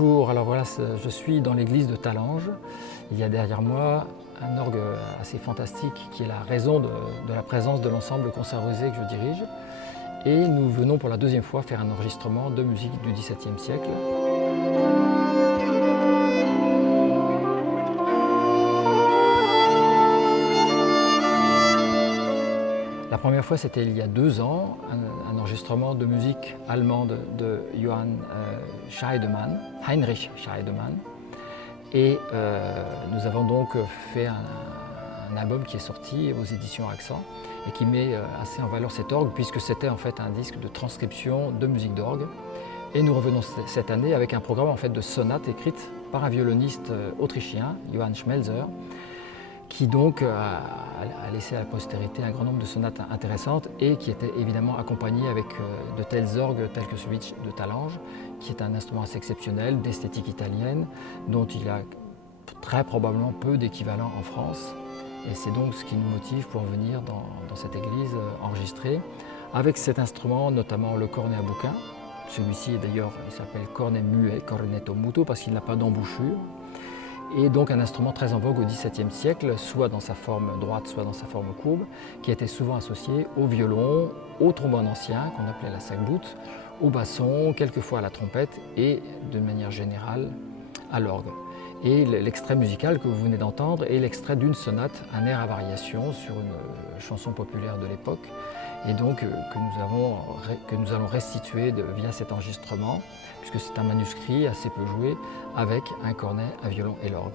Bonjour, alors voilà, je suis dans l'église de Talange. Il y a derrière moi un orgue assez fantastique qui est la raison de la présence de l'ensemble Concert Rosé que je dirige. Et nous venons pour la deuxième fois faire un enregistrement de musique du XVIIe siècle. La première fois, c'était il y a 2 ans, un enregistrement de musique allemande de Heinrich Scheidemann. Et nous avons donc fait un album qui est sorti aux éditions Accent et qui met assez en valeur cet orgue puisque c'était en fait un disque de transcription de musique d'orgue. Et nous revenons cette année avec un programme en fait de sonates écrites par un violoniste autrichien, Johann Schmelzer, qui donc a laissé à la postérité un grand nombre de sonates intéressantes et qui était évidemment accompagné avec de tels orgues tels que celui de Talange, qui est un instrument assez exceptionnel d'esthétique italienne, dont il y a très probablement peu d'équivalent en France. Et c'est donc ce qui nous motive pour venir dans cette église enregistrer avec cet instrument, notamment le cornet à bouquin. Celui-ci d'ailleurs, il s'appelle cornet muet, cornetto muto, parce qu'il n'a pas d'embouchure. Et donc un instrument très en vogue au XVIIe siècle, soit dans sa forme droite, soit dans sa forme courbe, qui était souvent associé au violon, au trombone ancien, qu'on appelait la sac-boute, au basson, quelquefois à la trompette et, de manière générale, à l'orgue. Et l'extrait musical que vous venez d'entendre est l'extrait d'une sonate, un air à variation sur une chanson populaire de l'époque, et donc que nous allons restituer via cet enregistrement, puisque c'est un manuscrit assez peu joué, avec un cornet, un violon et l'orgue.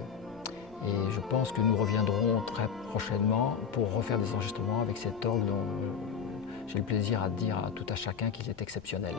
Et je pense que nous reviendrons très prochainement pour refaire des enregistrements avec cet orgue dont j'ai le plaisir à dire à tout à chacun qu'il est exceptionnel.